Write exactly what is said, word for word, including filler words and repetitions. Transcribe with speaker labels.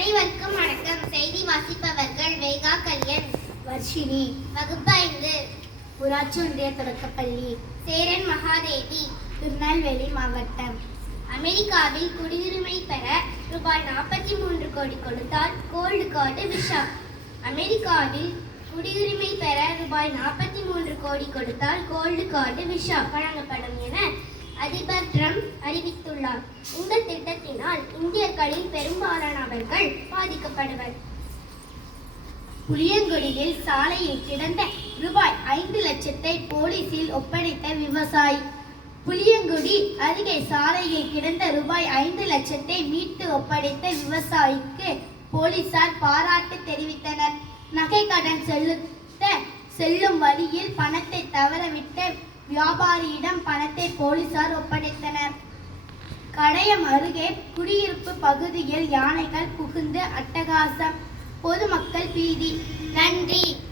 Speaker 1: அனைவருக்கும் வணக்கம். செய்தி வாசிப்பவர்கள் வேகா கல்யன்,
Speaker 2: வர்ஷினி.
Speaker 1: வகுப்பு ஐந்து,
Speaker 2: ஊராட்சி ஒன்றிய தொடக்கப்பள்ளி,
Speaker 1: சேரன் மகாதேவி,
Speaker 2: திருநெல்வேலி மாவட்டம்.
Speaker 1: அமெரிக்காவில் குடியுரிமை பெற ரூபாய் நாற்பத்தி மூன்று கோடி கொடுத்தால் கோல்டு கார்டு விஷா. அமெரிக்காவில் குடியுரிமை பெற ரூபாய் நாற்பத்தி மூன்று கோடி கொடுத்தால் கோல்டு கார்டு விஷா வழங்கப்படும் என அதிபர் ட்ரம்ப் அறிவித்துள்ளார். இந்த திட்டத்தினால் இந்தியர்களில் பெரும்பாலானவர்கள் பாதிக்கப்படுவர்.
Speaker 2: புளியங்குடியில் சாலையில் கிடந்த ரூபாய் ஐந்து லட்சத்தை போலீசில் ஒப்படைத்த விவசாயி. புளியங்குடி அருகே சாலையில் கிடந்த ரூபாய் ஐந்து லட்சத்தை மீட்டு ஒப்படைத்த விவசாயிக்கு போலீசார் பாராட்டு தெரிவித்தனர். நகை கடன் செலுத்த செல்லும் வழியில் பணத்தை தவறவிட்ட வியாபாரியிடம் பணத்தை போலீசார் ஒப்படைத்தனர். கடையம் அருகே குடியிருப்பு பகுதியில் யானைகள் புகுந்து அட்டகாசம், பொதுமக்கள் பீதி.
Speaker 1: நன்றி.